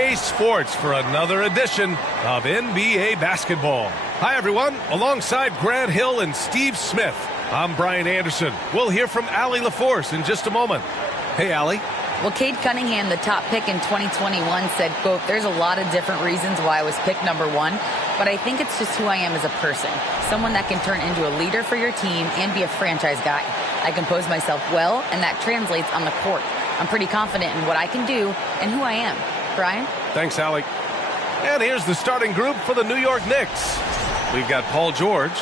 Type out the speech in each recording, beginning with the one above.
2K Sports for another edition of NBA basketball. Hi, everyone. Alongside Grant Hill and Steve Smith, I'm Brian Anderson. We'll hear from Allie LaForce in just a moment. Hey, Allie. Well, Cade Cunningham, the top pick in 2021, said, quote, "There's a lot of different reasons why I was picked number one, but I think it's just who I am as a person. Someone that can turn into a leader for your team and be a franchise guy. I compose myself well, and that translates on the court. I'm pretty confident in what I can do and who I am." Brian? Thanks, Allie. And here's the starting group for the New York Knicks. We've got Paul George.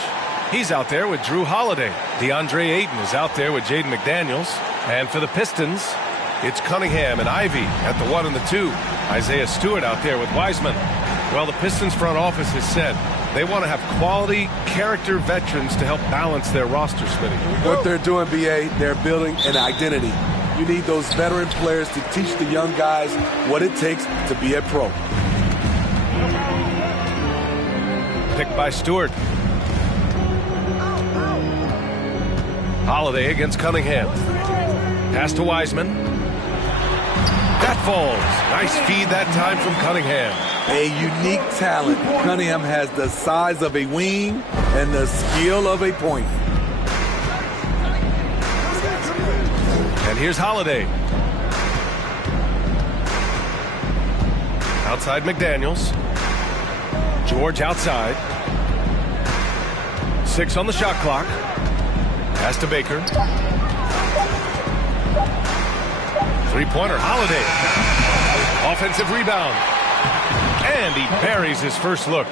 He's out there with Drew Holiday. DeAndre Ayton is out there with Jaden McDaniels. And for the Pistons, it's Cunningham and Ivy at the 1 and the 2. Isaiah Stewart out there with Wiseman. Well, the Pistons front office has said they want to have quality character veterans to help balance their roster, Smitty. What they're doing, BA, they're building an identity. You need those veteran players to teach the young guys what it takes to be a pro. Picked by Stewart. Holiday against Cunningham. Pass to Wiseman. That falls. Nice feed that time from Cunningham. A unique talent. Cunningham has the size of a wing and the skill of a point. And here's Holiday. Outside McDaniels. George outside. 6 on the shot clock. Pass to Baker. Three-pointer, Holiday. Offensive rebound. And he buries his first look.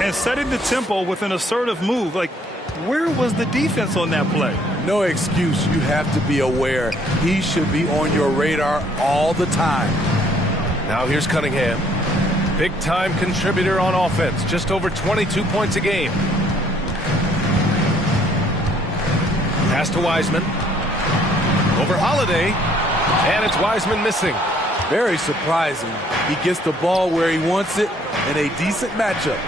And setting the tempo with an assertive move. Like, where was the defense on that play? No excuse. You have to be aware. He should be on your radar all the time. Now here's Cunningham. Big-time contributor on offense. Just over 22 points a game. Pass to Wiseman. Over Holiday. And it's Wiseman missing. Very surprising. He gets the ball where he wants it in a decent matchup.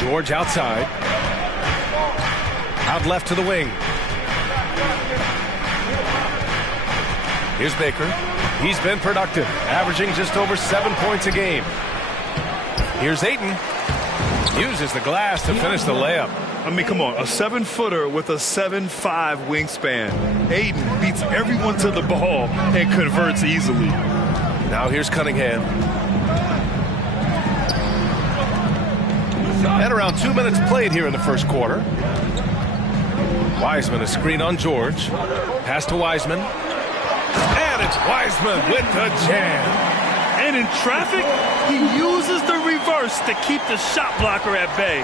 George outside. Out left to the wing. Here's Baker. He's been productive, averaging just over 7 points a game. Here's Ayton. Uses the glass to finish the layup. I mean, come on, a 7-footer with a 7'5" wingspan. Ayton beats everyone to the ball and converts easily. Now here's Cunningham. And around 2 minutes played here in the first quarter. Wiseman a screen on George. Pass to Wiseman. And it's Wiseman with the jam. And in traffic, he uses the reverse to keep the shot blocker at bay.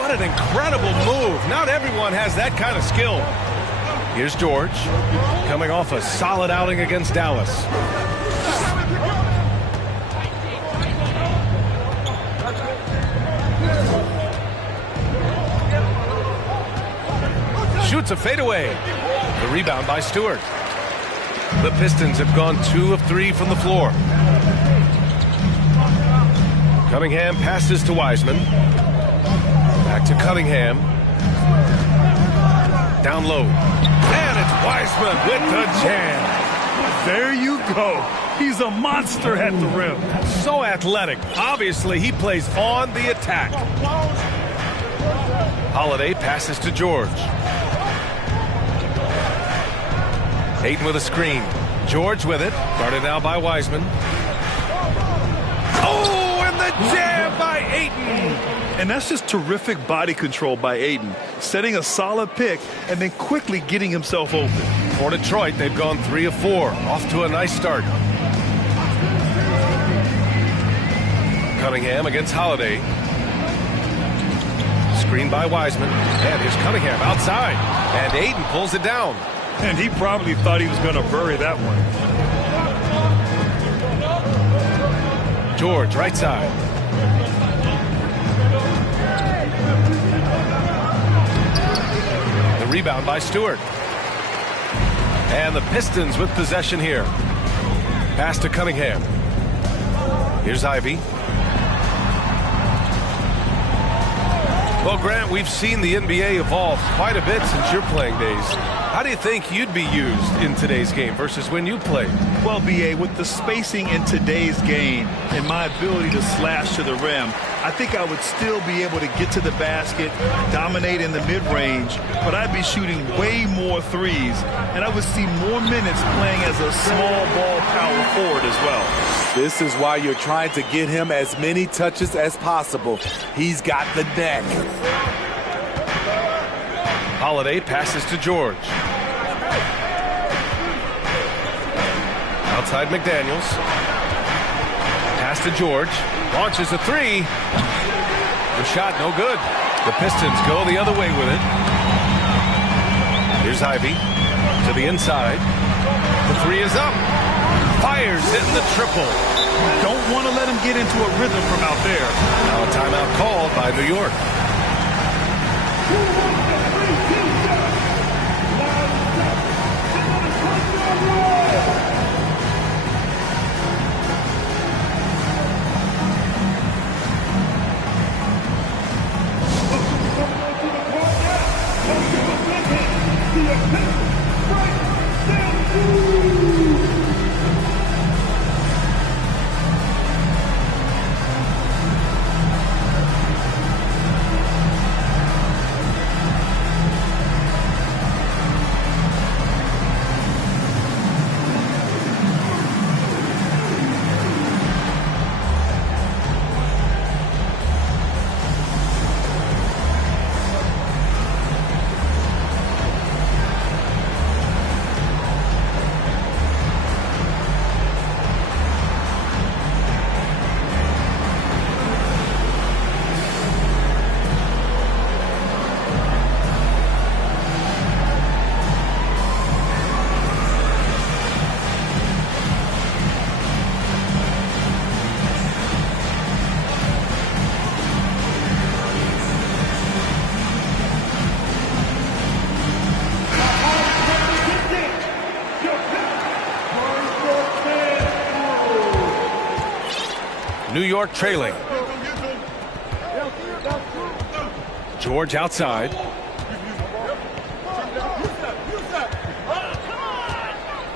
What an incredible move. Not everyone has that kind of skill. Here's George, coming off a solid outing against Dallas. Shoots a fadeaway. The rebound by Stewart. The Pistons have gone 2 of 3 from the floor. Cunningham passes to Wiseman. Back to Cunningham. Down low. And it's Wiseman with the jam. There you go. He's a monster at the rim. So athletic. Obviously, he plays on the attack. Holiday passes to George. Ayton with a screen. George with it. Guarded now by Wiseman. Oh, and the jam by Ayton. And that's just terrific body control by Ayton. Setting a solid pick and then quickly getting himself open. For Detroit, they've gone 3 of 4. Off to a nice start. Cunningham against Holiday. Screen by Wiseman. And here's Cunningham outside. And Ayton pulls it down. And he probably thought he was going to bury that one. George, right side. The rebound by Stewart. And the Pistons with possession here. Pass to Cunningham. Here's Ivy. Well, Grant, we've seen the NBA evolve quite a bit since your playing days. How do you think you'd be used in today's game versus when you played? Well, B.A., with the spacing in today's game and my ability to slash to the rim, I think I would still be able to get to the basket, dominate in the mid-range, but I'd be shooting way more threes, and I would see more minutes playing as a small ball power forward as well. This is why you're trying to get him as many touches as possible. He's got the neck. Holiday passes to George. Outside McDaniels. Pass to George. Launches a three. The shot no good. The Pistons go the other way with it. Here's Ivy to the inside. The three is up. Fires hitting the triple. Don't want to let him get into a rhythm from out there. Now a timeout called by New York. New York trailing. George outside.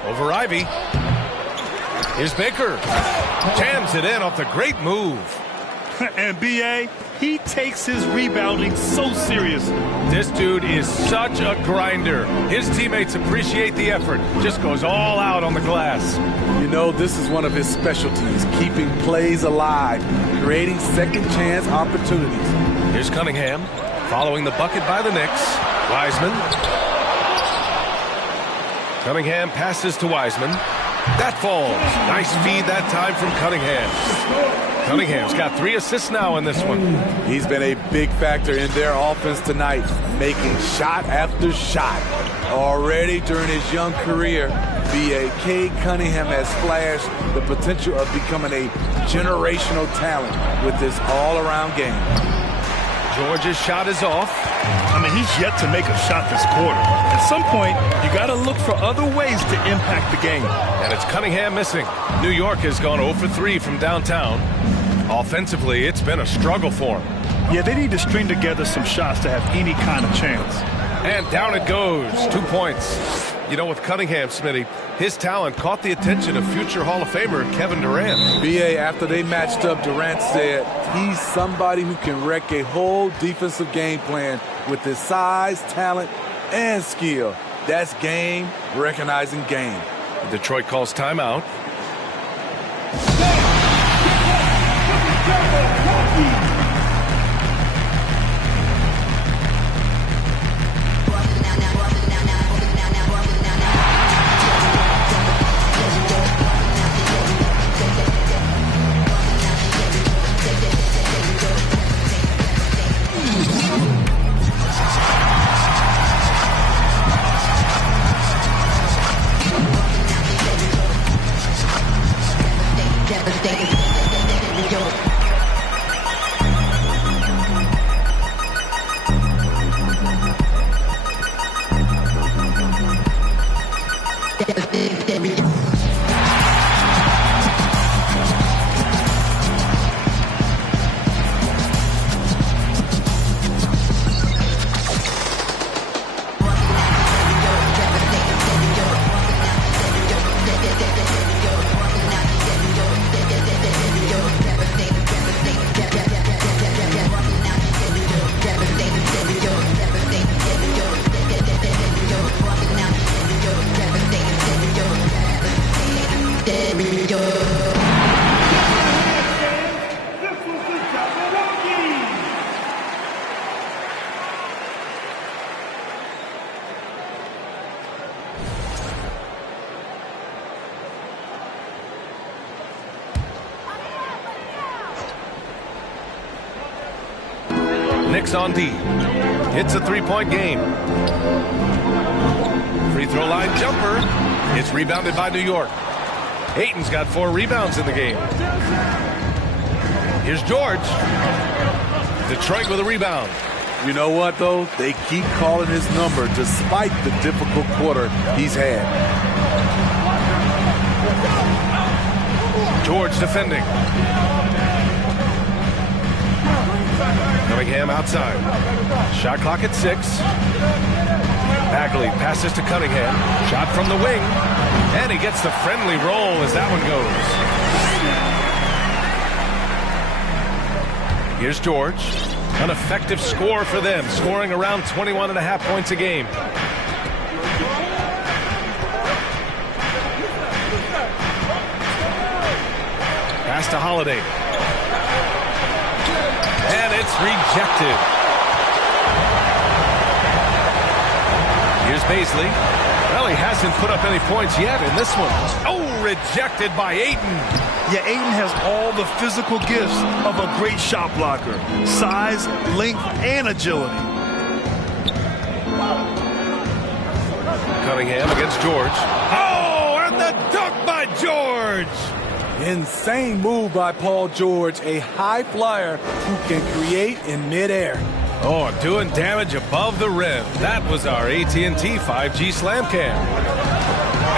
Over Ivy. Here's Baker. Jams it in off the great move. And B.A., he takes his rebounding so seriously. This dude is such a grinder. His teammates appreciate the effort. Just goes all out on the glass. You know, this is one of his specialties, keeping plays alive, creating second chance opportunities. Here's Cunningham, following the bucket by the Knicks. Wiseman. Cunningham passes to Wiseman. That falls. Nice feed that time from Cunningham. Cunningham's got 3 assists now in this one. He's been a big factor in their offense tonight, making shot after shot. Already during his young career, B.A.K. Cunningham has flashed the potential of becoming a generational talent with this all-around game. George's shot is off. I mean, he's yet to make a shot this quarter. At some point, you got to look for other ways to impact the game. And it's Cunningham missing. New York has gone 0 for 3 from downtown. Offensively, it's been a struggle for him. Yeah, they need to string together some shots to have any kind of chance. And down it goes. 2 points. You know, with Cunningham, Smitty, his talent caught the attention of future Hall of Famer Kevin Durant. B.A., after they matched up, Durant said he's somebody who can wreck a whole defensive game plan with his size, talent, and skill. That's game recognizing game. Detroit calls timeout. Knicks on D. It's a three-point game. Free throw line jumper. It's rebounded by New York. Ayton's got 4 rebounds in the game. Here's George. Detroit with a rebound. You know what, though? They keep calling his number despite the difficult quarter he's had. George defending. Cunningham outside. Shot clock at 6. Bagley passes to Cunningham. Shot from the wing. And he gets the friendly roll as that one goes. Here's George. An effective score for them, scoring around 21.5 points a game. Pass to Holiday. And it's rejected. Here's Baisley. Well, he hasn't put up any points yet in this one. Oh, rejected by Ayton. Yeah, Ayton has all the physical gifts of a great shot blocker. Size, length, and agility. Cunningham against George. Oh, and the dunk by George. Insane move by Paul George, a high flyer who can create in midair. Oh, doing damage above the rim. That was our AT&T 5G slam cam.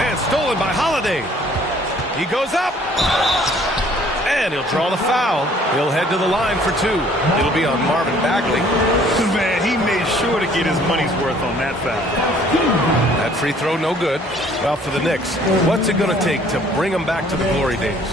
And stolen by Holiday. He goes up. And he'll draw the foul. He'll head to the line for 2. It'll be on Marvin Bagley. Man, he made sure to get his money's worth on that foul. That free throw no good. Well, for the Knicks, what's it going to take to bring them back to the glory days?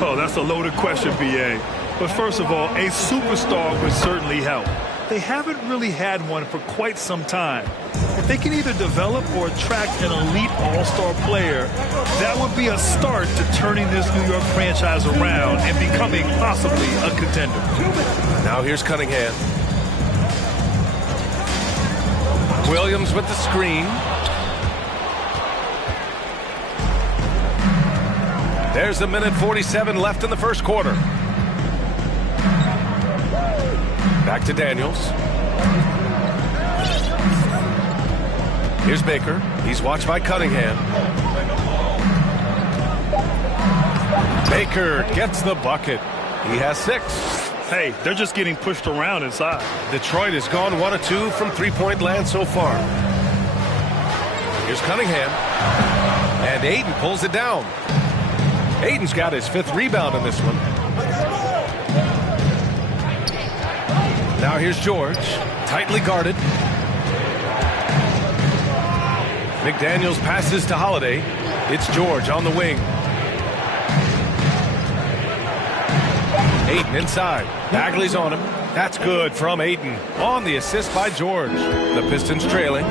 Oh, that's a loaded question, B.A. But first of all, a superstar would certainly help. They haven't really had one for quite some time. If they can either develop or attract an elite all-star player, that would be a start to turning this New York franchise around and becoming possibly a contender. Now here's Cunningham. Williams with the screen. There's a minute 47 left in the first quarter. Back to Daniels. Here's Baker. He's watched by Cunningham. Baker gets the bucket. He has 6. Hey, they're just getting pushed around inside. Detroit has gone 1 of 2 from three-point land so far. Here's Cunningham. And Ayton pulls it down. Ayton's got his 5th rebound in this one. Now here's George, tightly guarded. McDaniels passes to Holiday. It's George on the wing. Ayton inside. Bagley's on him. That's good from Ayton. On the assist by George. The Pistons trailing.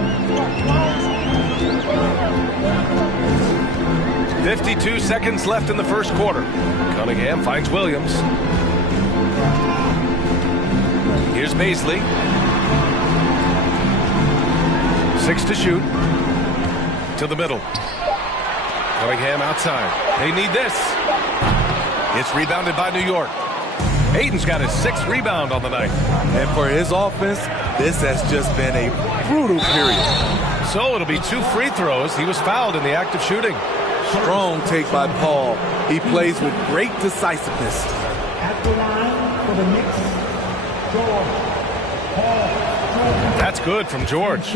52 seconds left in the first quarter. Cunningham finds Williams. Here's Baisley. 6 to shoot. To the middle. Cunningham outside. They need this. It's rebounded by New York. Ayton's got his 6th rebound on the night. And for his offense, this has just been a brutal period. So it'll be 2 free throws. He was fouled in the act of shooting. Strong take by Paul. He plays with great decisiveness. At the line for the Knicks, George. Paul. That's good from George.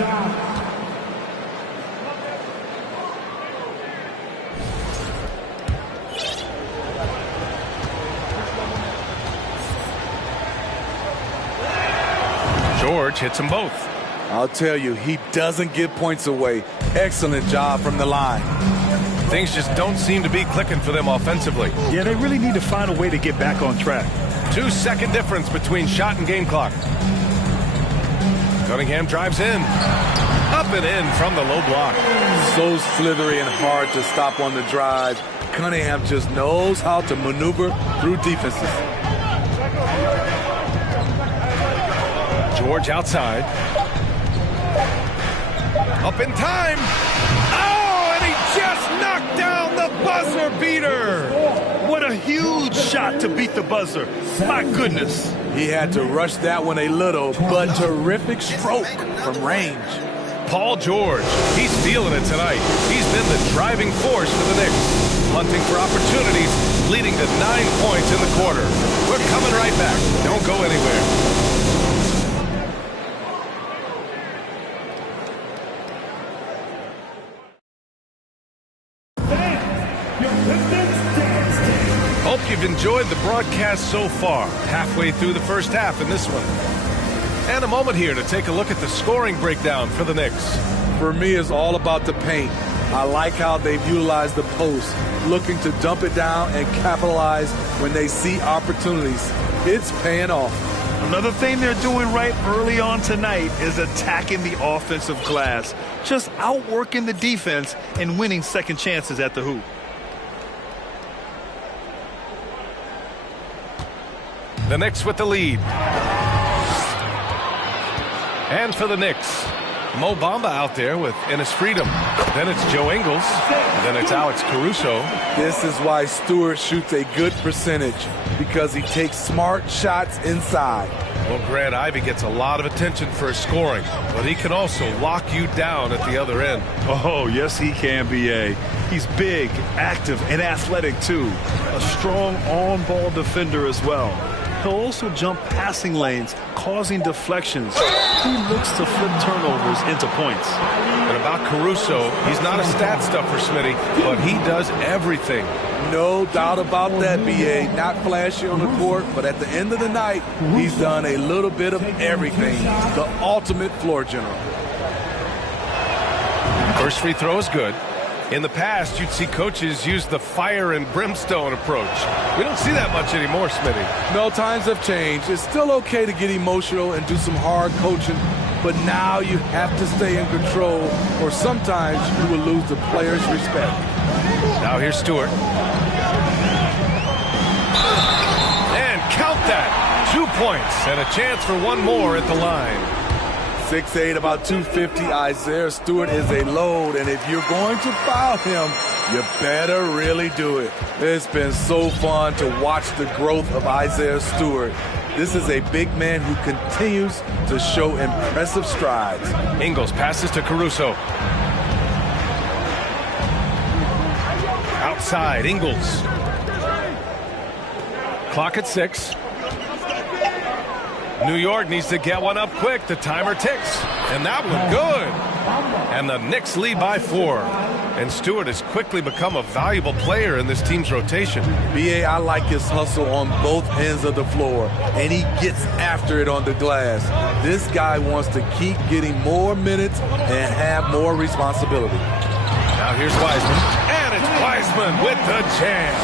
George hits them both. I'll tell you, he doesn't give points away. Excellent job from the line. Things just don't seem to be clicking for them offensively. Yeah, they really need to find a way to get back on track. 2-second difference between shot and game clock. Cunningham drives in. Up and in from the low block. So slithery and hard to stop on the drive. Cunningham just knows how to maneuver through defenses. George outside. Up in time. Oh, and he just knocked down the buzzer beater. What a huge shot to beat the buzzer. My goodness. He had to rush that one a little, but terrific stroke from range. Paul George, he's feeling it tonight. He's been the driving force for the Knicks, hunting for opportunities, leading to 9 points in the quarter. We're coming right back. Don't go anywhere. Hope you've enjoyed the broadcast so far. Halfway through the first half in this one. And a moment here to take a look at the scoring breakdown for the Knicks. For me, it's all about the paint. I like how they've utilized the post, looking to dump it down and capitalize when they see opportunities. It's paying off. Another thing they're doing right early on tonight is attacking the offensive glass. Just outworking the defense and winning second chances at the hoop. The Knicks with the lead. And for the Knicks, Mo Bamba out there with Enes Freedom. Then it's Joe Ingles. Then it's Alex Caruso. This is why Stewart shoots a good percentage, because he takes smart shots inside. Well, Grant Ivey gets a lot of attention for his scoring, but he can also lock you down at the other end. Oh, yes, he can, B.A. He's big, active, and athletic, too. A strong on-ball defender as well. He'll also jump passing lanes, causing deflections. He looks to flip turnovers into points. And about Caruso, he's not a stat stuffer, Smitty, but he does everything. No doubt about that, B.A. Not flashy on the court, but at the end of the night, he's done a little bit of everything. The ultimate floor general. First free throw is good. In the past, you'd see coaches use the fire and brimstone approach. We don't see that much anymore, Smitty. No, times have changed. It's still okay to get emotional and do some hard coaching, but now you have to stay in control, or sometimes you will lose the players' respect. Now here's Stewart. And count that. 2 points and a chance for one more at the line. 6'8", about 250. Isaiah Stewart is a load, and if you're going to foul him, you better really do it. It's been so fun to watch the growth of Isaiah Stewart. This is a big man who continues to show impressive strides. Ingles passes to Caruso. Outside, Ingles. Clock at 6. New York needs to get one up quick. The timer ticks. And that one good. And the Knicks lead by 4. And Stewart has quickly become a valuable player in this team's rotation. B.A., I like his hustle on both ends of the floor, and he gets after it on the glass. This guy wants to keep getting more minutes and have more responsibility. Now here's Wiseman. And it's Wiseman with the jam.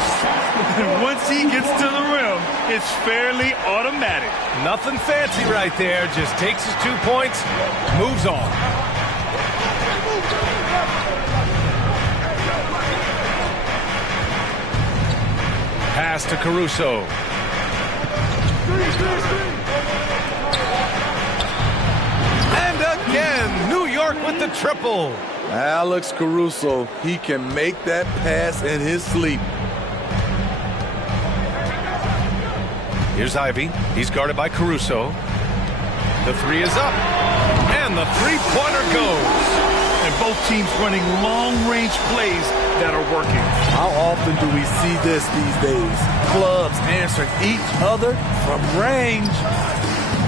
Once he gets to the rim, it's fairly automatic. Nothing fancy right there. Just takes his 2 points, moves on. Pass to Caruso. And again, New York with the triple. Alex Caruso, he can make that pass in his sleep. Here's Ivey. He's guarded by Caruso. The three is up. And the three-pointer goes. And both teams running long-range plays that are working. How often do we see this these days? Clubs answering each other from range.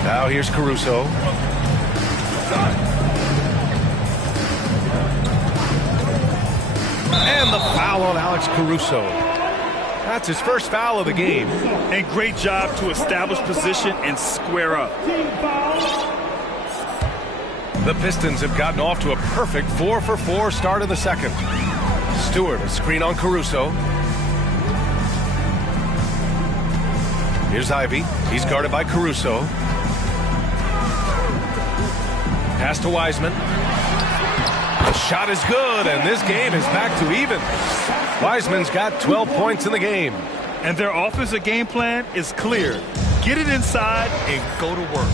Now here's Caruso. And the foul on Alex Caruso. That's his first foul of the game. And great job to establish position and square up. The Pistons have gotten off to a perfect 4-for-4 start in the second. Stewart, a screen on Caruso. Here's Ivey. He's guarded by Caruso. Pass to Wiseman. The shot is good, and this game is back to even. Wiseman's got 12 points in the game. And their offensive game plan is clear. Get it inside and go to work.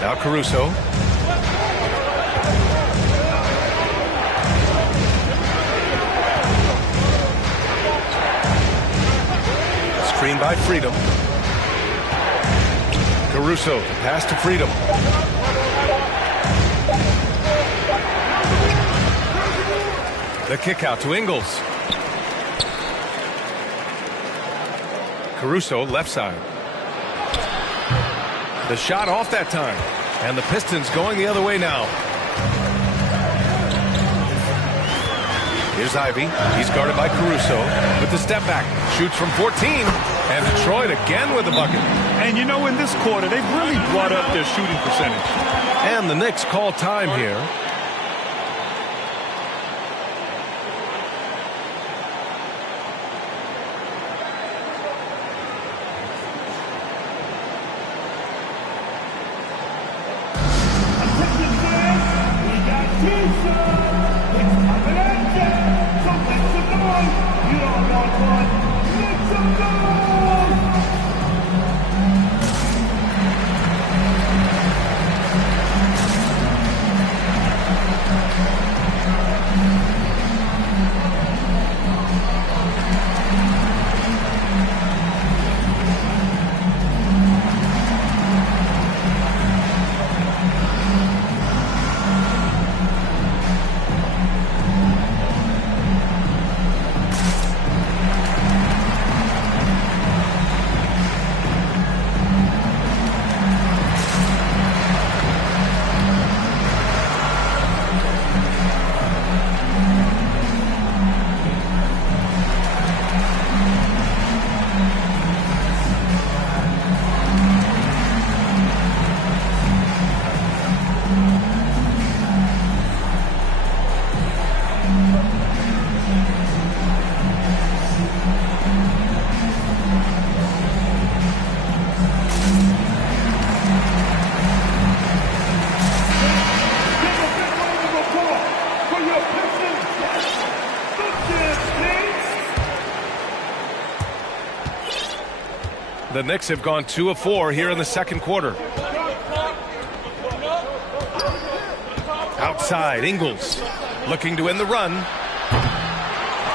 Now Caruso. Screen by Freedom. Caruso, pass to Freedom. The kick out to Ingles. Caruso, left side. The shot off that time. And the Pistons going the other way now. Here's Ivy. He's guarded by Caruso with the step back. Shoots from 14. And Detroit again with the bucket. And you know, in this quarter, they've really brought up their shooting percentage. And the Knicks call time here. The Knicks have gone 2 of 4 here in the second quarter. Outside, Ingles looking to end the run.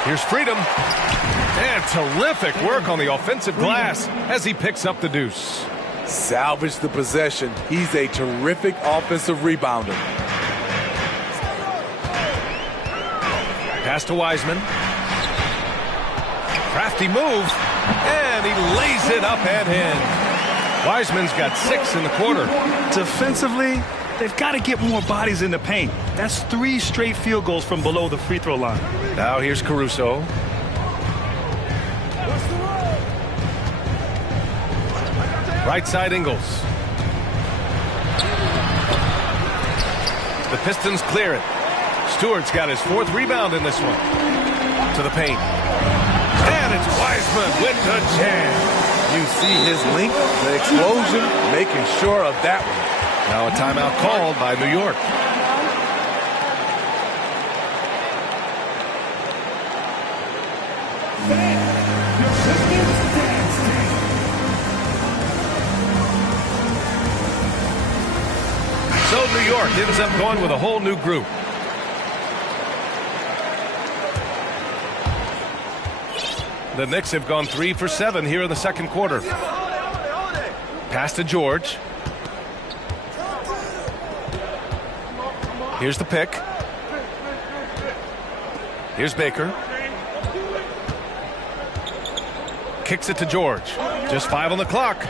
Here's Freedom. And terrific work on the offensive glass as he picks up the deuce. Salvage the possession. He's a terrific offensive rebounder. Pass to Wiseman. Crafty move. And he lays it up and in. Wiseman's got 6 in the quarter. Defensively, they've got to get more bodies in the paint. That's 3 straight field goals from below the free throw line. Now here's Caruso. Right side, Ingles. The Pistons clear it. Stewart's got his 4th rebound in this one. To the paint. And it's Wiseman with the jam. You see his length, the explosion, making sure of that one. Now a timeout called by New York. So New York ends up going with a whole new group. The Knicks have gone 3 for 7 here in the second quarter. Pass to George. Here's the pick. Here's Baker. Kicks it to George. Just 5 on the clock.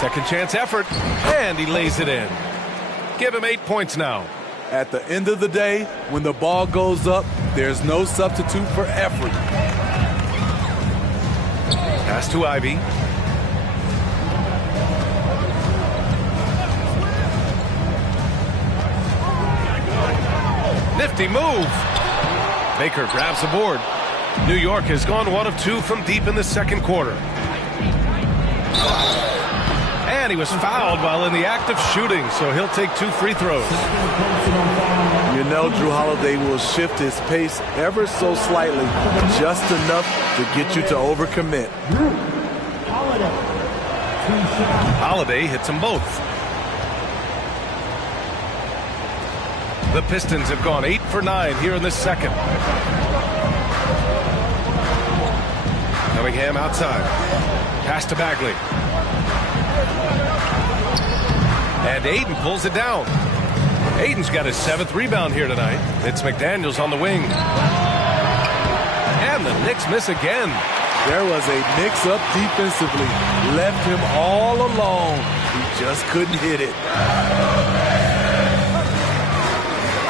Second chance effort. And he lays it in. Give him 8 points now. At the end of the day, when the ball goes up, there's no substitute for effort. Pass to Ivy. Nifty move. Baker grabs the board. New York has gone 1 of 2 from deep in the second quarter. And he was fouled while in the act of shooting, so he'll take 2 free throws. You know, Drew Holiday will shift his pace ever so slightly, just enough to get you to overcommit. Holiday hits them both. The Pistons have gone 8 for 9 here in the second. Cunningham outside. Pass to Bagley. And Ayton pulls it down. Ayton's got his 7th rebound here tonight. It's McDaniels on the wing. And the Knicks miss again. There was a mix-up defensively. Left him all alone. He just couldn't hit it.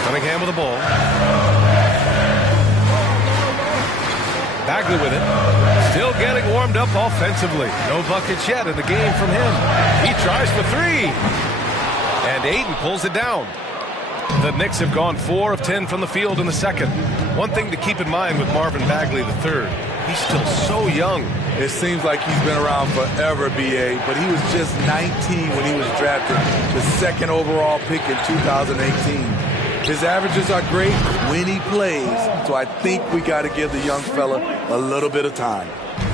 Cunningham with the ball. Bagley with it. Still getting warmed up offensively. No buckets yet in the game from him. He tries for 3. And Ayton pulls it down. The Knicks have gone 4 of 10 from the field in the second. One thing to keep in mind with Marvin Bagley III, he's still so young. It seems like he's been around forever, B.A., but he was just 19 when he was drafted, the 2nd overall pick in 2018. His averages are great when he plays, so I think we got to give the young fella a little bit of time.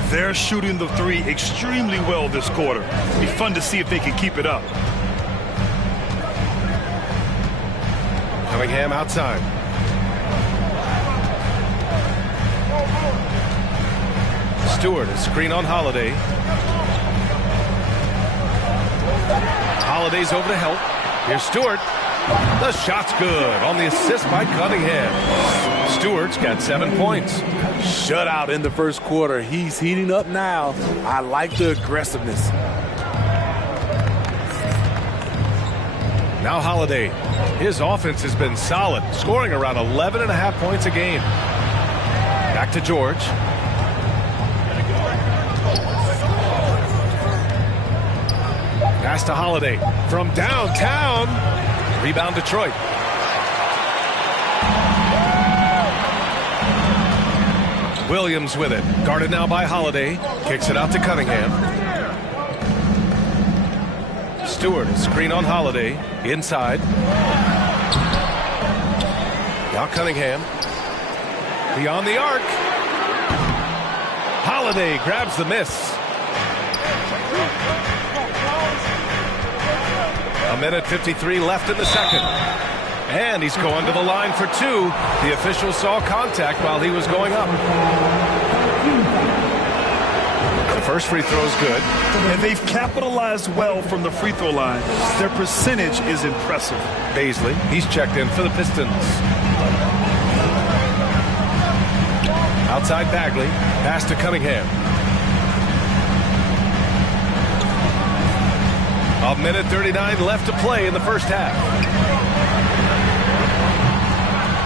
They're shooting the 3 extremely well this quarter. It'll be fun to see if they can keep it up. Cunningham outside. Stewart, a screen on Holiday. Holiday's over to help. Here's Stewart. The shot's good on the assist by Cunningham. Stewart's got 7 points. Shutout in the first quarter. He's heating up now. I like the aggressiveness. Now Holiday. His offense has been solid, scoring around 11.5 points a game. Back to George. Pass to Holiday from downtown. Rebound Detroit. Williams with it. Guarded now by Holiday. Kicks it out to Cunningham. Stewart, a screen on Holiday. Inside. Now Cunningham. Beyond the arc. Holiday grabs the miss. A minute 53 left in the second. And he's going to the line for 2. The official saw contact while he was going up. The first free throw is good. And they've capitalized well from the free throw line. Their percentage is impressive. Baisley, he's checked in for the Pistons. Outside Bagley. Pass to Cunningham. A minute 39 left to play in the first half.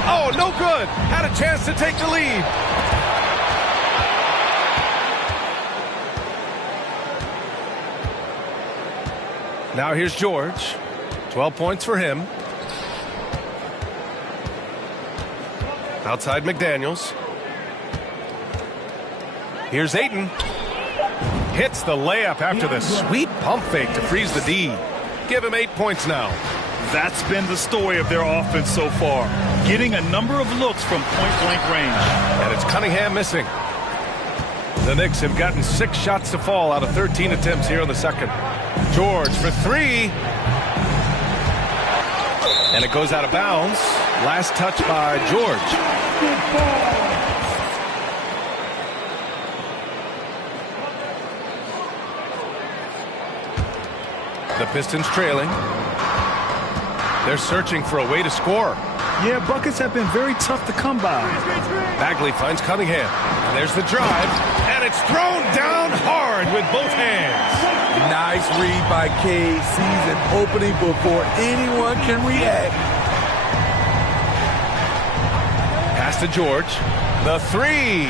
Oh, no good. Had a chance to take the lead. Now here's George. 12 points for him. Outside McDaniels. Here's Ayton. Hits the layup after the sweet pump fake to freeze the D. Give him 8 points now. That's been the story of their offense so far. Getting a number of looks from point-blank range. And it's Cunningham missing. The Knicks have gotten 6 shots to fall out of 13 attempts here in the second. George for 3. And it goes out of bounds. Last touch by George. The Pistons trailing. They're searching for a way to score. Yeah, buckets have been very tough to come by. Bagley finds Cunningham. And there's the drive. And it's thrown down hard with both hands. Nice read by K. Sees an opening before anyone can react. Pass to George. The 3.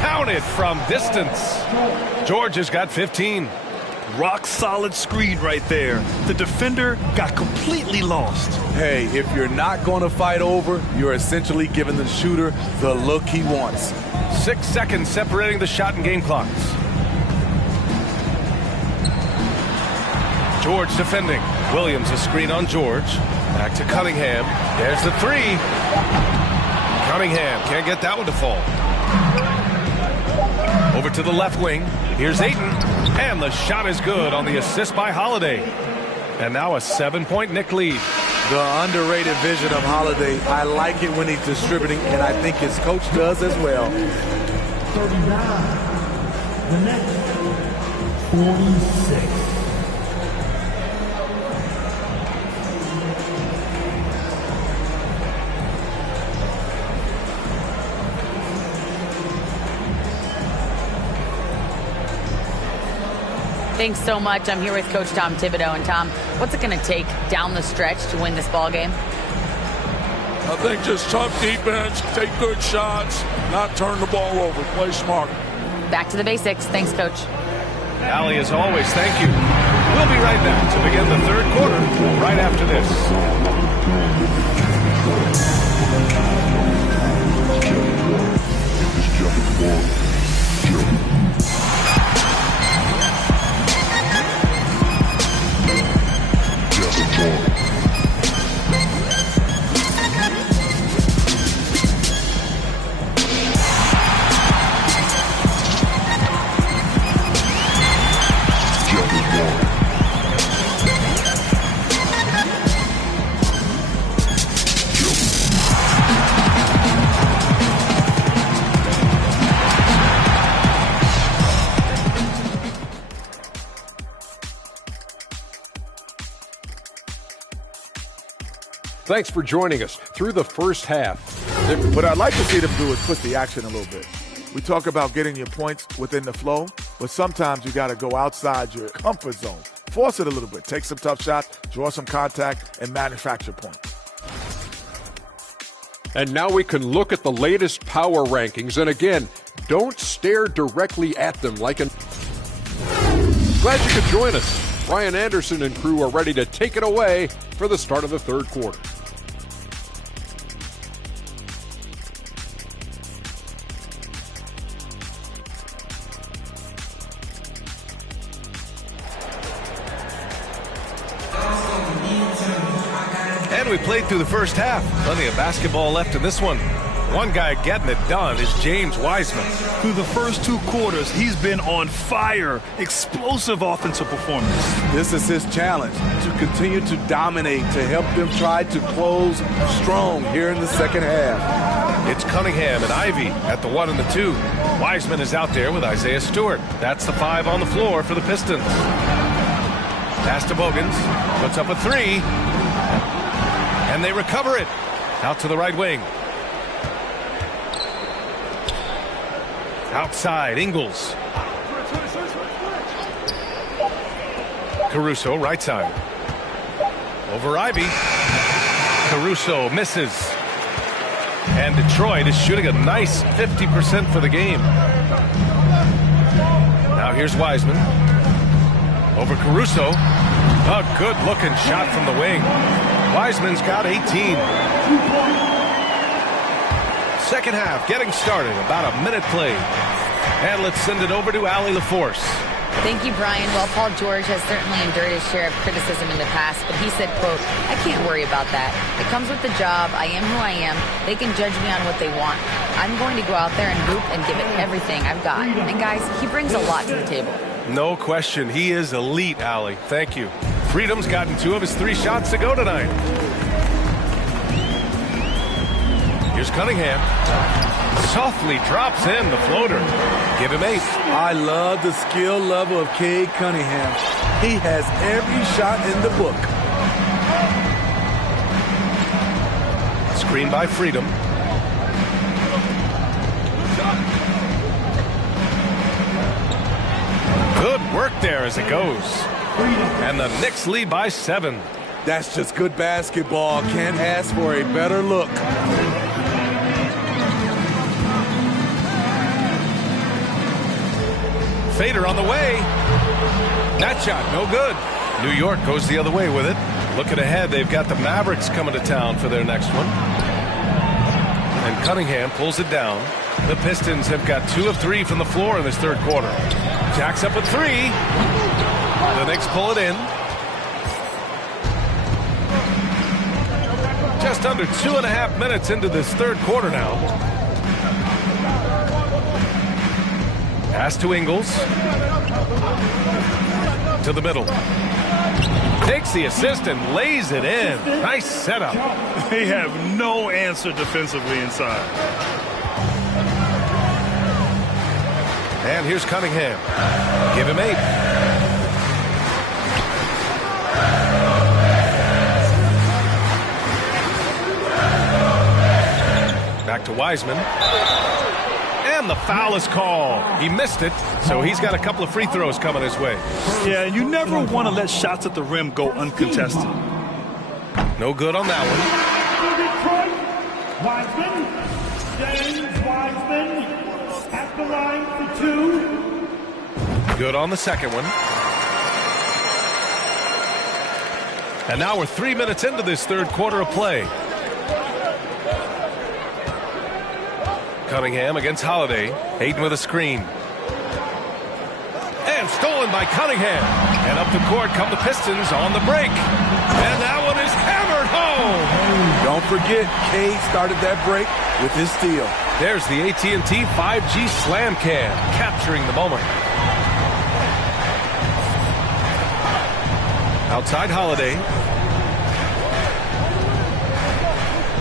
Counted from distance. George has got 15. Rock solid screen right there. The defender got completely lost. Hey, if you're not going to fight over, you're essentially giving the shooter the look he wants. 6 seconds separating the shot and game clocks. George defending. Williams a screen on George. Back to Cunningham. There's the 3. Cunningham can't get that one to fall. Over to the left wing. Here's Ayton. And the shot is good on the assist by Holiday. And now a 7-point Knick lead. The underrated vision of Holiday. I like it when he's distributing, and I think his coach does as well. the Knicks, 46. Thanks so much. I'm here with Coach Tom Thibodeau. And Tom, what's it going to take down the stretch to win this ball game? I think just tough defense, take good shots, not turn the ball over, play smart. Back to the basics. Thanks, Coach. Allie, as always, thank you. We'll be right back to begin the third quarter right after this. Thanks for joining us through the first half. What I'd like to see them do is twist the action a little bit. We talk about getting your points within the flow, but sometimes you got to go outside your comfort zone. Force it a little bit. Take some tough shots, draw some contact, and manufacture points. And now we can look at the latest power rankings. And again, don't stare directly at them like an... Glad you could join us. Brian Anderson and crew are ready to take it away for the start of the third quarter. And we played through the first half. Plenty of basketball left in this one. One guy getting it done is James Wiseman. Through the first two quarters, he's been on fire. Explosive offensive performance. This is his challenge, to continue to dominate, to help them try to close strong here in the second half. It's Cunningham and Ivy at the 1 and the 2. Wiseman is out there with Isaiah Stewart. That's the 5 on the floor for the Pistons. Pass to Bogans. Puts up a 3. And they recover it. Out to the right wing. Outside, Ingles. Caruso, right side. Over Ivy. Caruso misses. And Detroit is shooting a nice 50% for the game. Now here's Wiseman. Over Caruso. A good-looking shot from the wing. Wiseman's got 18. Second half getting started. About a minute played. And let's send it over to Allie LaForce. Thank you, Brian. Well, Paul George has certainly endured his share of criticism in the past, but he said, quote, "I can't worry about that. It comes with the job. I am who I am. They can judge me on what they want. I'm going to go out there and hoop and give it everything I've got." And guys, he brings a lot to the table. No question. He is elite, Allie. Thank you. Freedom's gotten 2 of his 3 shots to go tonight. Here's Cunningham. Softly drops in the floater. Give him 8. I love the skill level of Cade Cunningham. He has every shot in the book. Screen by Freedom. Good work there as it goes. And the Knicks lead by 7. That's just good basketball. Can't ask for a better look. Fader on the way. That shot, no good. New York goes the other way with it. Looking ahead, they've got the Mavericks coming to town for their next one. And Cunningham pulls it down. The Pistons have got 2 of 3 from the floor in this third quarter. Jacks up a 3. The Knicks pull it in. Just under 2.5 minutes into this third quarter now. Pass to Ingles. To the middle. Takes the assist and lays it in. Nice setup. They have no answer defensively inside. And here's Cunningham. Give him 8. Back to Wiseman. And the foul is called. He missed it, so he's got a couple of free throws coming his way. Yeah, you never want to let shots at the rim go uncontested. No good on that one. Wiseman. James Wiseman at the line for 2. Good on the second one. And now we're 3 minutes into this third quarter of play. Cunningham against Holiday. Ayton with a screen. And stolen by Cunningham. And up the court come the Pistons on the break. And that one is hammered home. Don't forget, Cade started that break with his steal. There's the AT&T 5G Slam Cam, capturing the moment. Outside Holiday.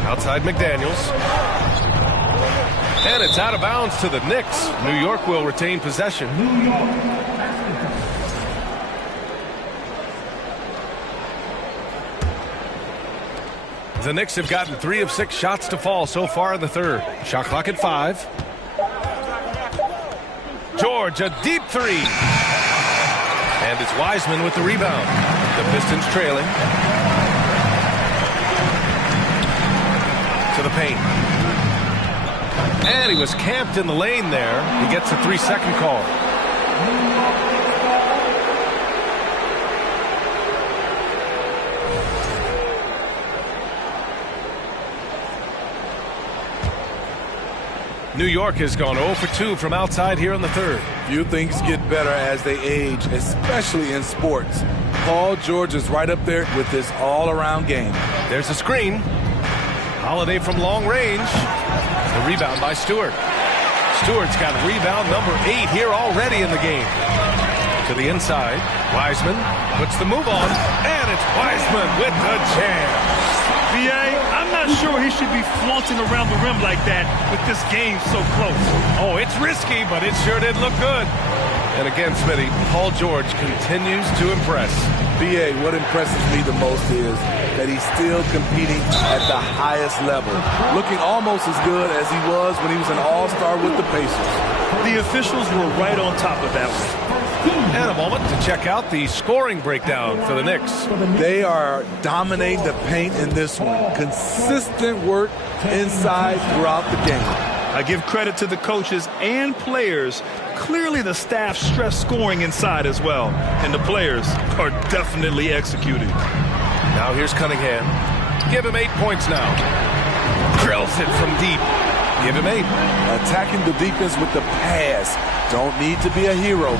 Outside McDaniels. And it's out of bounds to the Knicks. New York will retain possession. The Knicks have gotten 3 of 6 shots to fall so far in the third. Shot clock at 5. George, a deep 3. And it's Wiseman with the rebound. The Pistons trailing. To the paint. And he was camped in the lane there. He gets a 3-second call. New York has gone 0 for 2 from outside here in the third. Few things get better as they age, especially in sports. Paul George is right up there with his all-around game. There's a screen. Holiday from long range. The rebound by Stewart. Stewart's got rebound number 8 here already in the game. To the inside. Wiseman puts the move on. And it's Wiseman with the jam. B.A., I'm not sure he should be flaunting around the rim like that with this game so close. Oh, it's risky, but it sure did look good. And again, Smitty, Paul George continues to impress. B.A., what impresses me the most is that he's still competing at the highest level, looking almost as good as he was when he was an all-star with the Pacers. The officials were right on top of that one. And a moment to check out the scoring breakdown for the Knicks. They are dominating the paint in this one. Consistent work inside throughout the game. I give credit to the coaches and players. Clearly the staff stress scoring inside as well. And the players are definitely executing. Now here's Cunningham. Give him 8 points now. Drills it from deep. Give him 8. Attacking the defense with the pass. Don't need to be a hero.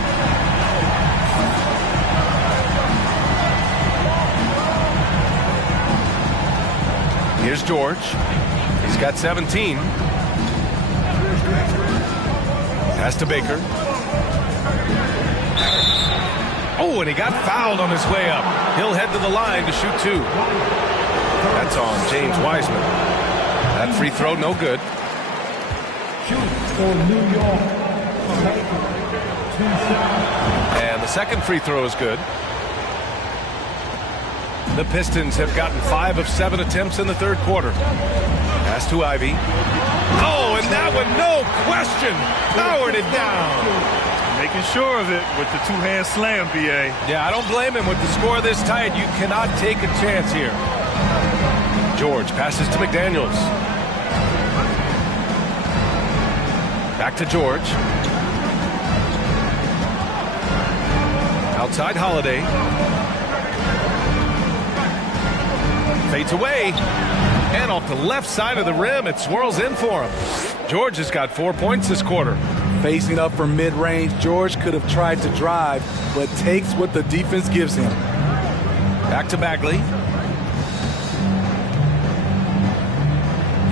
Here's George. He's got 17. Pass to Baker. Oh, and he got fouled on his way up. He'll head to the line to shoot 2. That's on James Wiseman. That free throw, no good. For New York. And the second free throw is good. The Pistons have gotten 5 of 7 attempts in the third quarter. Pass to Ivy. Oh, and that one, no question, powered it down. Making sure of it with the two-hand slam, B.A. Yeah, I don't blame him. With the score this tight, you cannot take a chance here. George passes to McDaniels. Back to George. Outside Holiday. Fades away. And off the left side of the rim, it swirls in for him. George has got 4 points this quarter. Facing up from mid-range, George could have tried to drive, but takes what the defense gives him. Back to Bagley.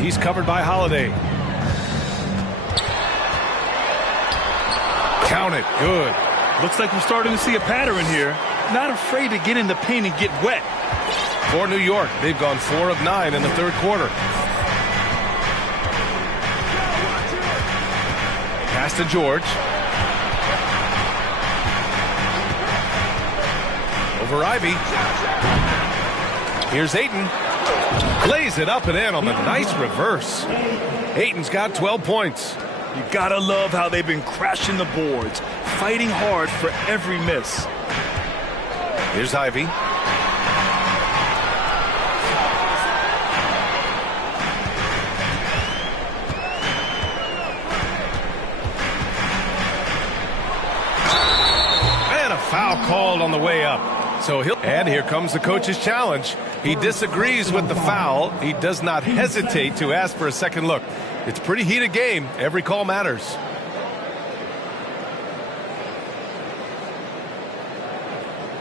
He's covered by Holiday. Count it. Good. Looks like we're starting to see a pattern here. Not afraid to get in the paint and get wet. For New York, they've gone 4 of 9 in the third quarter. Pass to George. over Ivy. Here's Ayton. Lays it up and in on the nice reverse. Ayton's got 12 points. You gotta love how they've been crashing the boards, fighting hard for every miss. Here's Ivy. And a foul called on the way up. And here comes the coach's challenge. He disagrees with the foul. He does not hesitate to ask for a second look. It's a pretty heated game. Every call matters.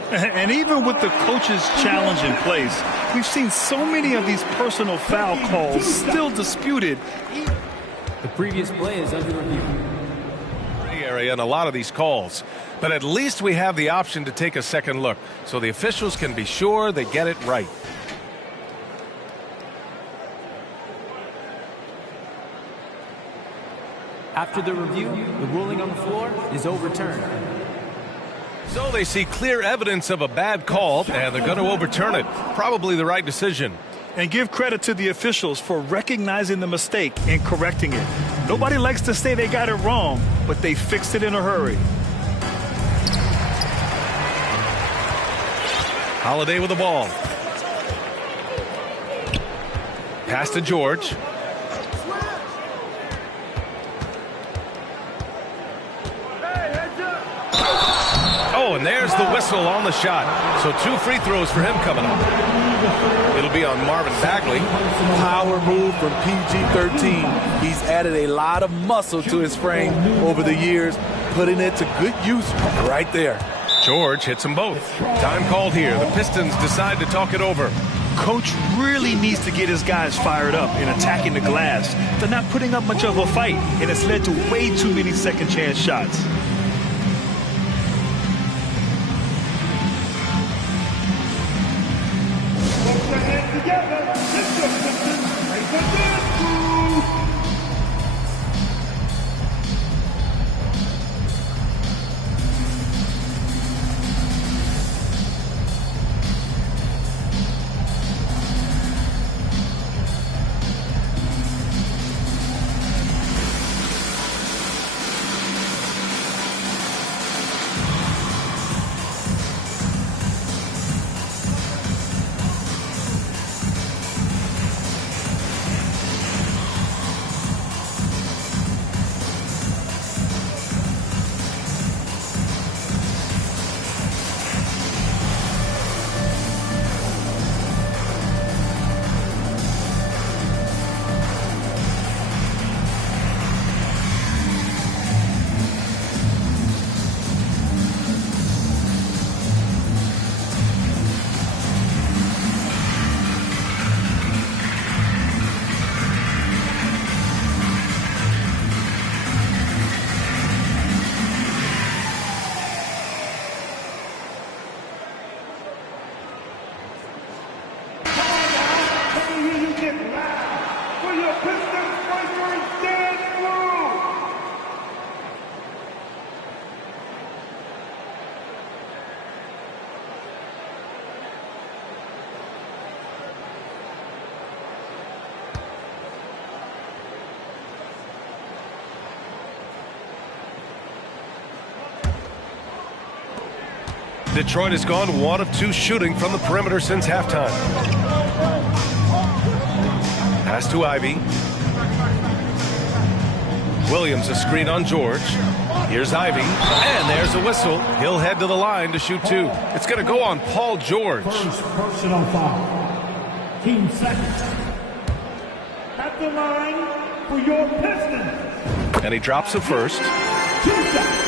And even with the coach's challenge in place, we've seen so many of these personal foul calls still disputed. The previous play is under review. Area in a lot of these calls, but at least we have the option to take a second look so the officials can be sure they get it right. After the review, the ruling on the floor is overturned. So they see clear evidence of a bad call, and they're going to overturn it. Probably the right decision. And give credit to the officials for recognizing the mistake and correcting it. Nobody likes to say they got it wrong, but they fixed it in a hurry. Holiday with the ball. Pass to George. Oh, and there's the whistle on the shot. So 2 free throws for him coming up. It'll be on Marvin Bagley. Power move from PG-13. He's added a lot of muscle to his frame over the years, putting it to good use right there. George hits them both. Time called here. The Pistons decide to talk it over. Coach really needs to get his guys fired up in attacking the glass. They're not putting up much of a fight, and it's led to way too many second chance shots. Detroit has gone 1 of 2 shooting from the perimeter since halftime. Pass to Ivy. Williams a screen on George. Here's Ivy, and there's a whistle. He'll head to the line to shoot 2. It's going to go on Paul George. First personal foul. Team second. At the line for your Pistons. And he drops the first. 2 seconds.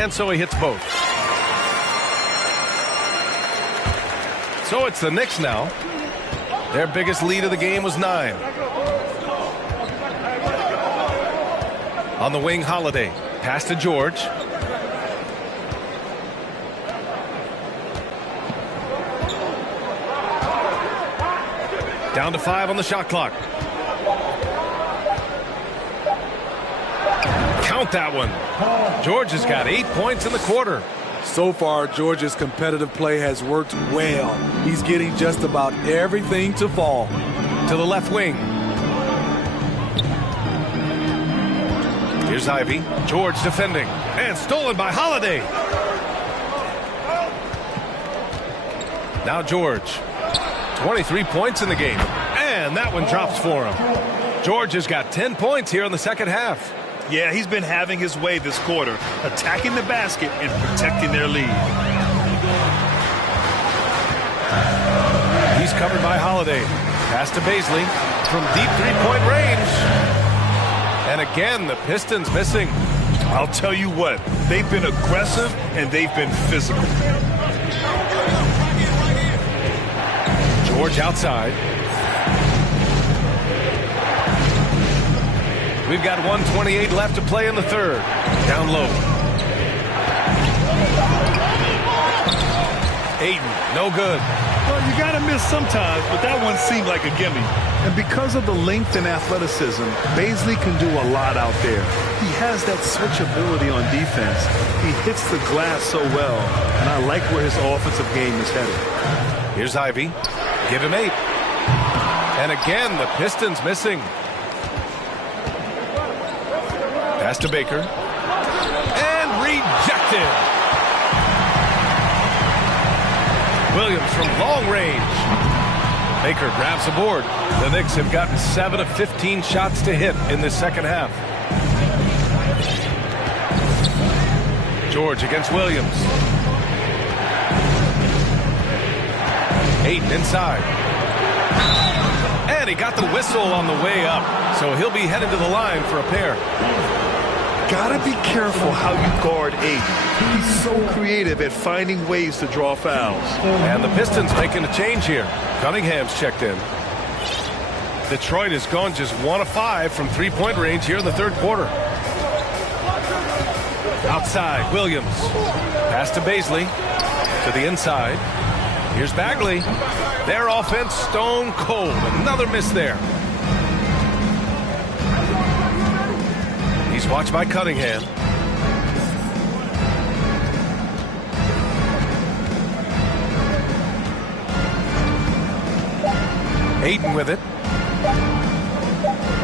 And so he hits both. So it's the Knicks now. Their biggest lead of the game was 9. On the wing, Holiday. Pass to George. Down to 5 on the shot clock. Count that one. George has got 8 points in the quarter. So far, George's competitive play has worked well. He's getting just about everything to fall. To the left wing. Here's Ivy. George defending. And stolen by Holiday. Now George. 23 points in the game. And that one drops for him. George has got 10 points here in the second half. Yeah, he's been having his way this quarter, attacking the basket and protecting their lead. He's covered by Holiday. Pass to Baisley from deep three-point range. And again, the Pistons missing. I'll tell you what, they've been aggressive and they've been physical. George outside. We've got 1:28 left to play in the third. Down low. Ayton, no good. Well, you got to miss sometimes, but that one seemed like a gimme. And because of the length and athleticism, Baisley can do a lot out there. He has that switchability on defense. He hits the glass so well, and I like where his offensive game is headed. Here's Ivy. Give him 8. And again, the Pistons missing. Pass to Baker. And rejected. Williams from long range. Baker grabs the board. The Knicks have gotten 7 of 15 shots to hit in this second half. George against Williams. Ayton inside. And he got the whistle on the way up. So he'll be headed to the line for a pair. Gotta be careful how you guard Ayton. He's so creative at finding ways to draw fouls. And the Pistons making a change here. Cunningham's checked in. Detroit has gone just 1 of 5 from three-point range here in the third quarter. Outside, Williams. Pass to Baisley. To the inside. Here's Bagley. Their offense stone cold. Another miss there. He's watched by Cunningham. Ayton with it.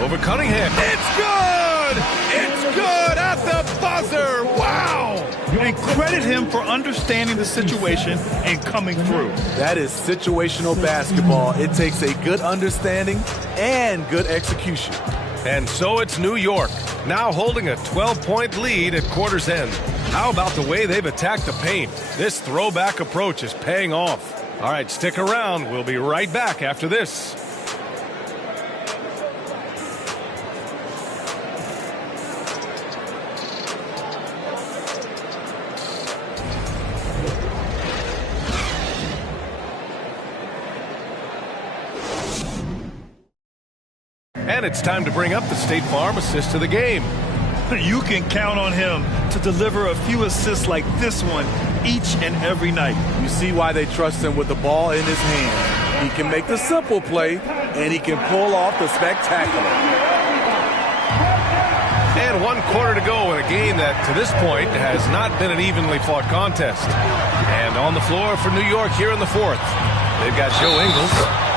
Over Cunningham. It's good! It's good at the buzzer! Wow! And credit him for understanding the situation and coming through. That is situational basketball. It takes a good understanding and good execution. And so it's New York, now holding a 12-point lead at quarter's end. How about the way they've attacked the paint? This throwback approach is paying off. All right, stick around. We'll be right back after this. And it's time to bring up the State Farm assist to the game. You can count on him to deliver a few assists like this one each and every night. You see why they trust him with the ball in his hand. He can make the simple play, and he can pull off the spectacular. And 1 quarter to go in a game that, to this point, has not been an evenly fought contest. And on the floor for New York here in the fourth, they've got Joe Ingles.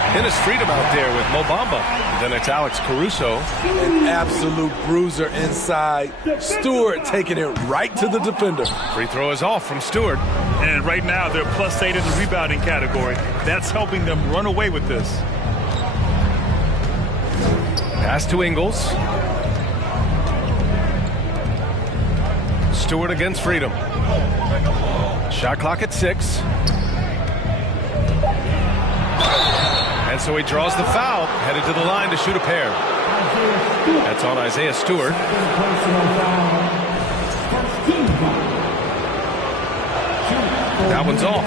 Dennis Freedom out there with Mo Bamba. Then it's Alex Caruso. An absolute bruiser inside. Stewart taking it right to the defender. Free throw is off from Stewart. And right now they're +8 in the rebounding category. That's helping them run away with this. Pass to Ingles. Stewart against Freedom. Shot clock at 6. And so he draws the foul, headed to the line to shoot a pair. That's on Isaiah Stewart. That one's off.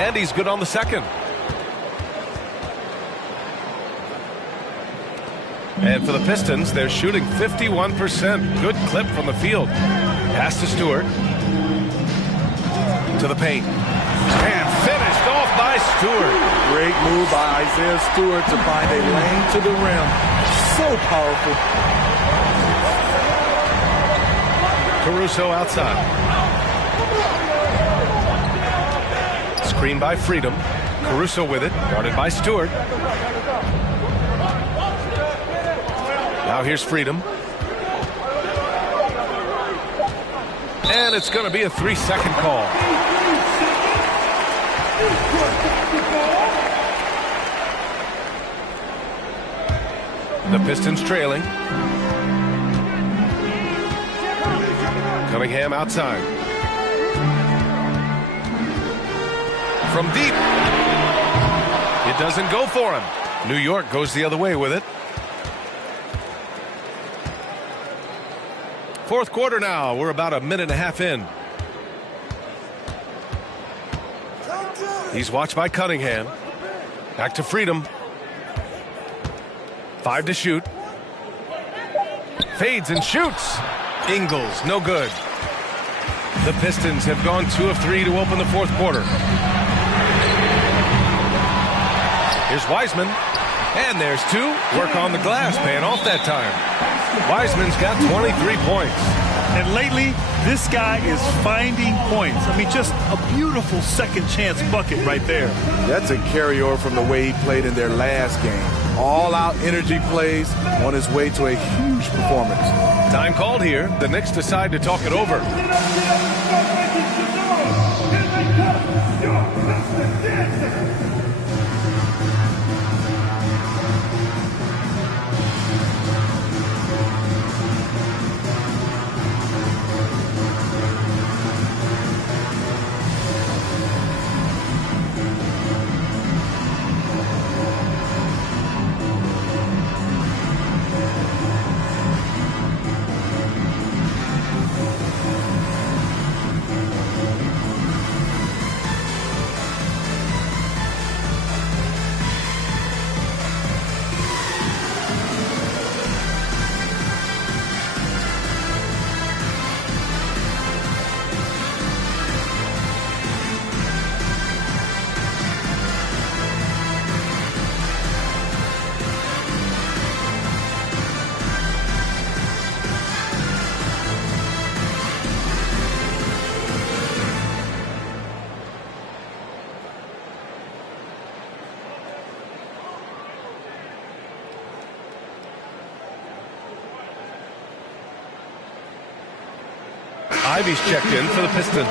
And he's good on the second. And for the Pistons, they're shooting 51%. Good clip from the field. Pass to Stewart. To the paint. And finished off by Stewart. Great move by Isaiah Stewart to find a lane to the rim. So powerful. Caruso outside. Screen by Freedom. Caruso with it, guarded by Stewart. Now here's Freedom. And it's going to be a 3-second call. The Pistons trailing. Cunningham outside. From deep. It doesn't go for him. New York goes the other way with it. Fourth quarter now. We're about a minute and a half in. He's watched by Cunningham. Back to Freedom. 5 to shoot. Fades and shoots. Ingles, no good. The Pistons have gone 2 of 3 to open the fourth quarter. Here's Wiseman. And there's 2. Work on the glass, paying off that time. Wiseman's got 23 points. And lately, this guy is finding points. I mean, just a beautiful second chance bucket right there. That's a carryover from the way he played in their last game. All-out energy plays on his way to a huge performance. Time called here. The Knicks decide to talk it over. Ivy's checked in for the Pistons.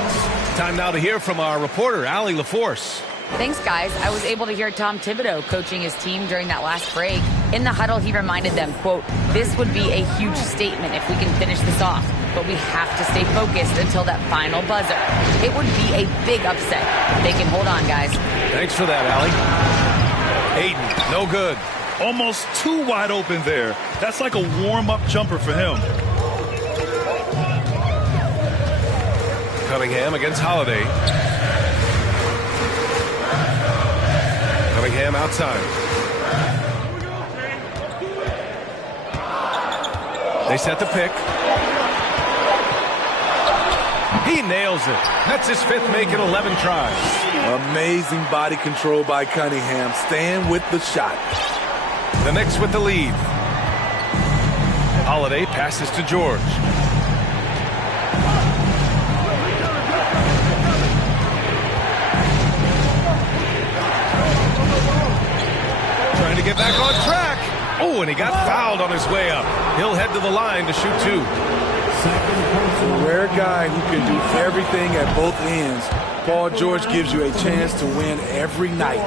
Time now to hear from our reporter, Allie LaForce. Thanks, guys. I was able to hear Tom Thibodeau coaching his team during that last break. In the huddle, he reminded them, quote, "This would be a huge statement if we can finish this off, but we have to stay focused until that final buzzer. It would be a big upset. They can hold on, guys." Thanks for that, Allie. Aiden, no good. Almost too wide open there. That's like a warm-up jumper for him. Cunningham against Holiday. Cunningham outside. They set the pick. He nails it. That's his 5th make in 11 tries. Amazing body control by Cunningham. Staying with the shot. The Knicks with the lead. Holiday passes to George. Trying to get back on track. Oh, and he got fouled on his way up. He'll head to the line to shoot 2. A rare guy who can do everything at both ends. Paul George gives you a chance to win every night.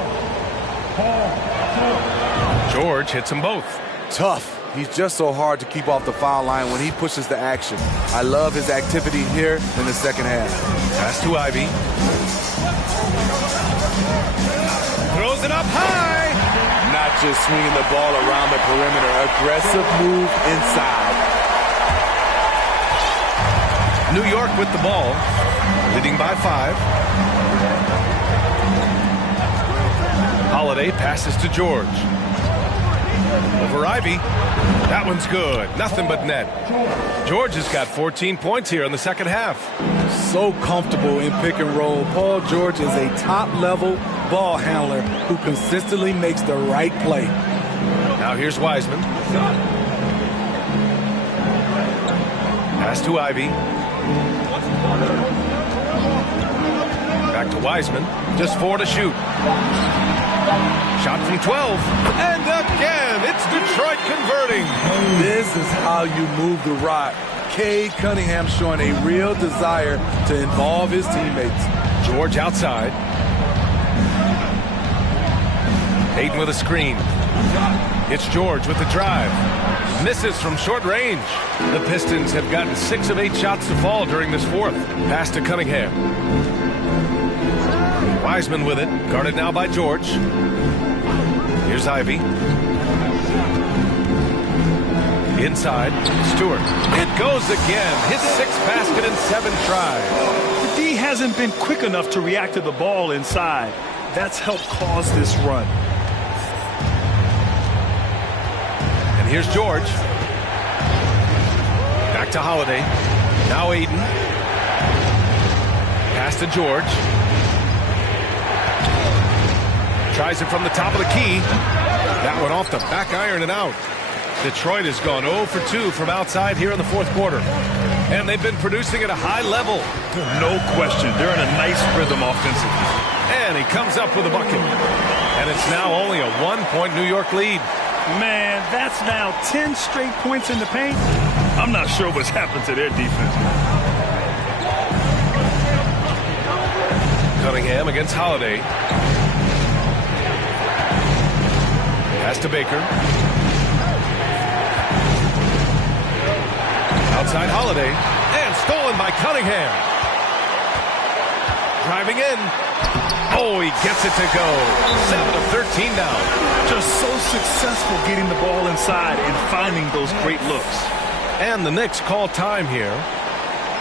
George hits them both. Tough. He's just so hard to keep off the foul line when he pushes the action. I love his activity here in the second half. Pass to Ivy. Throws it up high. Not just swinging the ball around the perimeter. Aggressive move inside. New York with the ball, leading by 5. Holiday passes to George. Over Ivy. That one's good. Nothing but net. George has got 14 points here in the second half. so comfortable in pick and roll. Paul George is a top-level ball handler who consistently makes the right play. Now here's Wiseman. Pass to Ivy. Back to Wiseman. Just 4 to shoot. Shot from 12. And again, it's Detroit converting. This is how you move the rock. Cade Cunningham showing a real desire to involve his teammates. George outside. Ayton with a screen. It's George with the drive. Misses from short range. The Pistons have gotten 6 of 8 shots to fall during this fourth. Pass to Cunningham. Wiseman with it. Guarded now by George. Here's Ivy. Inside. Stewart. It goes again. His 6th basket in 7 tries. The D hasn't been quick enough to react to the ball inside. That's helped cause this run. Here's George. Back to Holiday. Now Ayton. Pass to George. Tries it from the top of the key. That one off the back iron and out. Detroit has gone 0 for 2 from outside here in the fourth quarter. And they've been producing at a high level. No question. They're in a nice rhythm offensively. And he comes up with a bucket. And it's now only a 1-point New York lead. Man, that's now 10 straight points in the paint. I'm not sure what's happened to their defense. Cunningham against Holiday. Pass to Baker. Outside Holiday. And stolen by Cunningham. Driving in. Oh, he gets it to go. 7 of 13 now. Just so successful getting the ball inside and finding those great looks. And the Knicks call time here.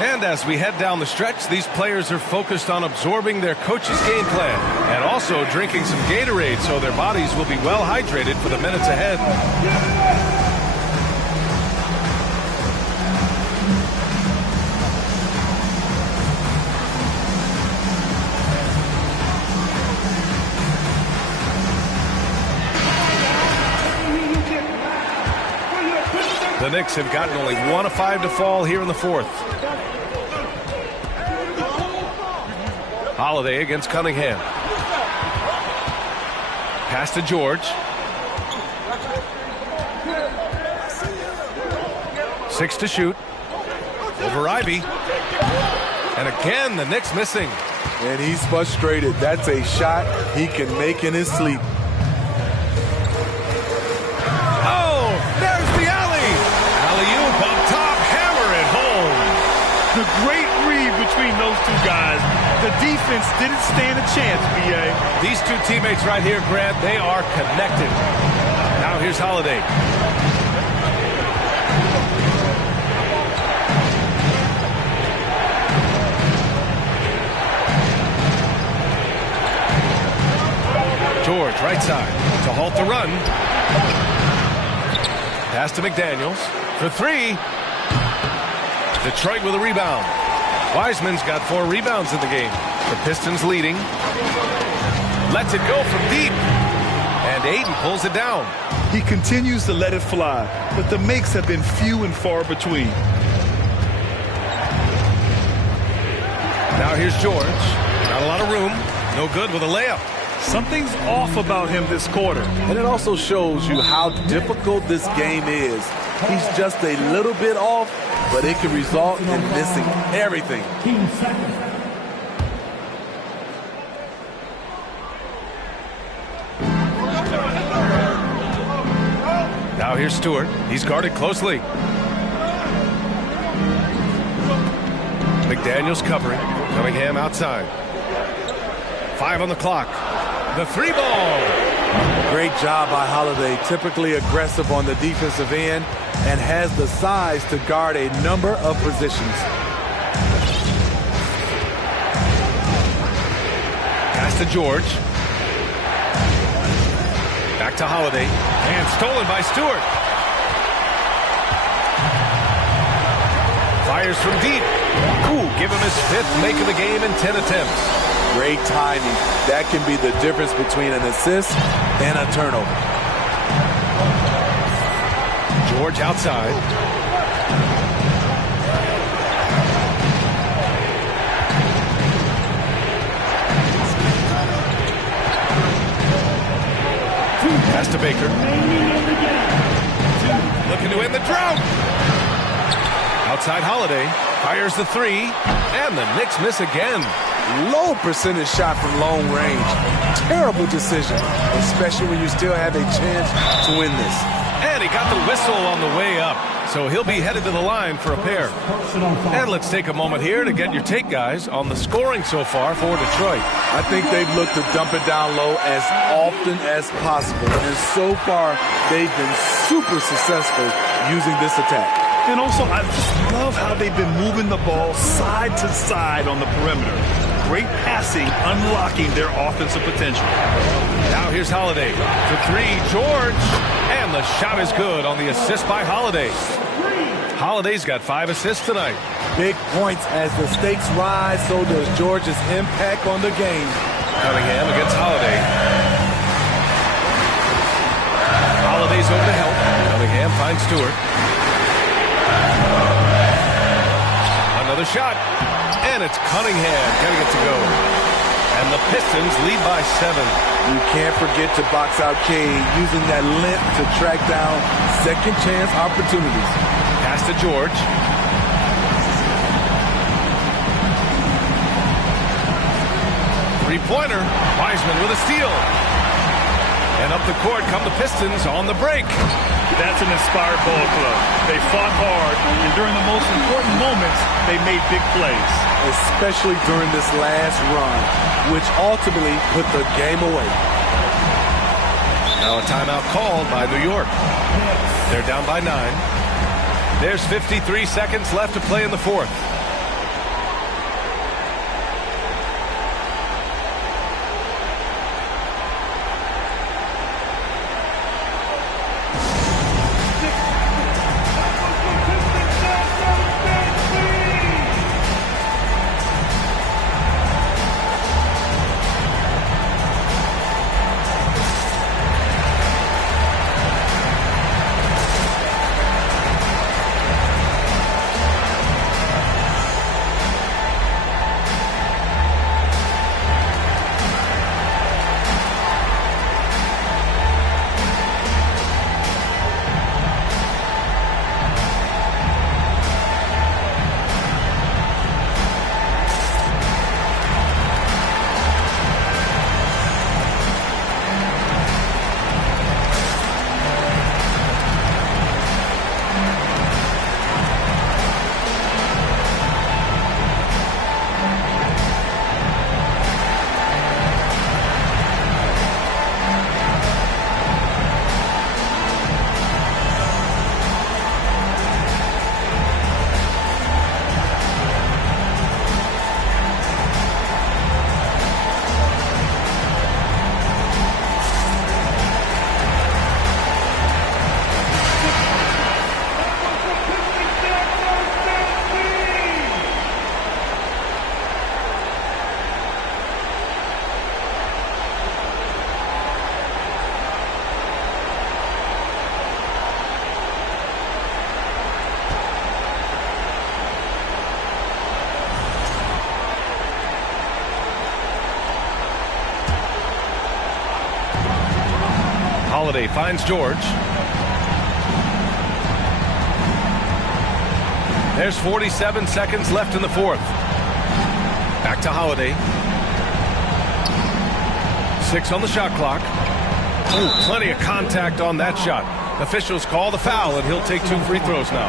And as we head down the stretch, these players are focused on absorbing their coach's game plan and also drinking some Gatorade so their bodies will be well hydrated for the minutes ahead. The Knicks have gotten only 1 of 5 to fall here in the fourth. Holiday against Cunningham. Pass to George. 6 to shoot. Over Ivy. And again, the Knicks missing. And he's frustrated. That's a shot he can make in his sleep. The great read between those two guys. The defense didn't stand a chance, B.A. These two teammates right here, Grant, they are connected. Now here's Holiday. George, right side, to halt the run. Pass to McDaniels for 3. Detroit with a rebound. Wiseman's got 4 rebounds in the game. The Pistons leading. Lets it go from deep. And Ayton pulls it down. He continues to let it fly, but the makes have been few and far between. Now here's George. Not a lot of room. No good with a layup. Something's off about him this quarter. And it also shows you how difficult this game is. He's just a little bit off, but it can result in missing everything. Now here's Stewart. He's guarded closely. McDaniels covering. Cunningham outside. 5 on the clock. The 3 ball. Great job by Holiday. Typically aggressive on the defensive end and has the size to guard a number of positions. Pass to George. Back to Holiday. And stolen by Stewart. Fires from deep. Ooh, give him his 5th make of the game in 10 attempts. Great timing. That can be the difference between an assist and a turnover. George outside. Pass to Baker. Looking to end the drought. Outside Holiday. Fires the 3. And the Knicks miss again. Low percentage shot from long range. Terrible decision, especially when you still have a chance to win this. And he got the whistle on the way up. So he'll be headed to the line for a pair. And let's take a moment here to get your take, guys, on the scoring so far for Detroit. I think they've looked to dump it down low as often as possible. And so far, they've been super successful using this attack. And also, I just love how they've been moving the ball side to side on the perimeter. Great passing, unlocking their offensive potential. Now here's Holiday. For 3, George. And the shot is good on the assist by Holiday. Holiday's got 5 assists tonight. Big points as the stakes rise, so does George's impact on the game. Cunningham against Holiday. Holiday's over to help. Cunningham finds Stewart. Another shot. And it's Cunningham getting it to go. And the Pistons lead by 7. You can't forget to box out Cade, using that length to track down second chance opportunities. Pass to George. Three-pointer. Wiseman with a steal. And up the court come the Pistons on the break. That's an inspired ball club. They fought hard, and during the most important moments, they made big plays. Especially during this last run, which ultimately put the game away. Now a timeout called by New York. They're down by 9. There's 53 seconds left to play in the 4th. Holiday finds George. There's 47 seconds left in the 4th. Back to Holiday. 6 on the shot clock. Ooh, plenty of contact on that shot. Officials call the foul, and he'll take 2 free throws now.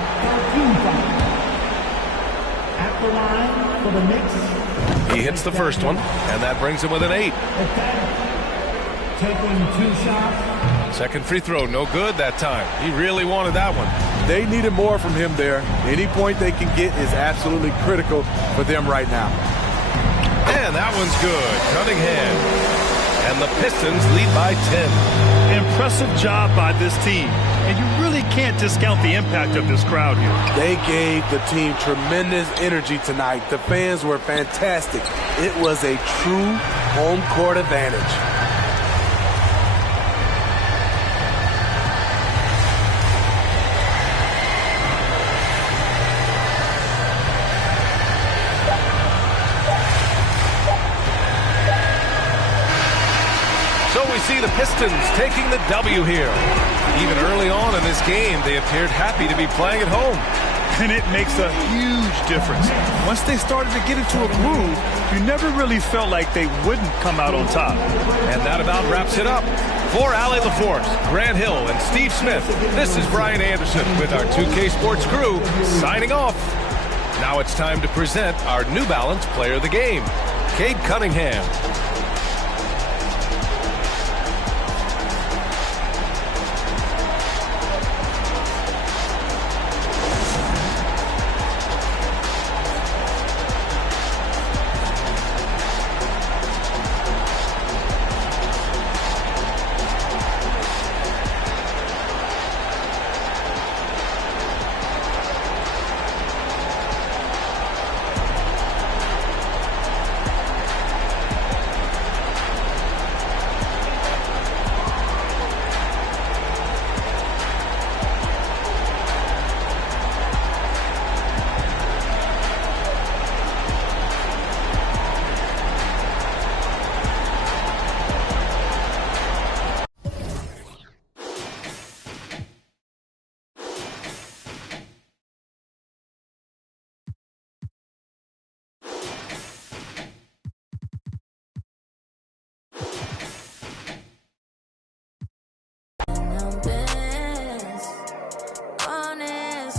At the line for the Knicks. He hits the first one, and that brings him with an 8. Taking 2 shots. Second free throw, no good that time. He really wanted that one. They needed more from him there. Any point they can get is absolutely critical for them right now. And that one's good. Cunningham. and the Pistons lead by 10. Impressive job by this team, and you really can't discount the impact of this crowd here. They gave the team tremendous energy tonight. The fans were fantastic. It was a true home court advantage. So we see the Pistons taking the W here. Even early on in this game, they appeared happy to be playing at home. And it makes a huge difference. Once they started to get into a groove, you never really felt like they wouldn't come out on top. And that about wraps it up. For Allie LaForce, Grant Hill, and Steve Smith, this is Brian Anderson with our 2K Sports crew signing off. Now it's time to present our New Balance Player of the Game, Cade Cunningham.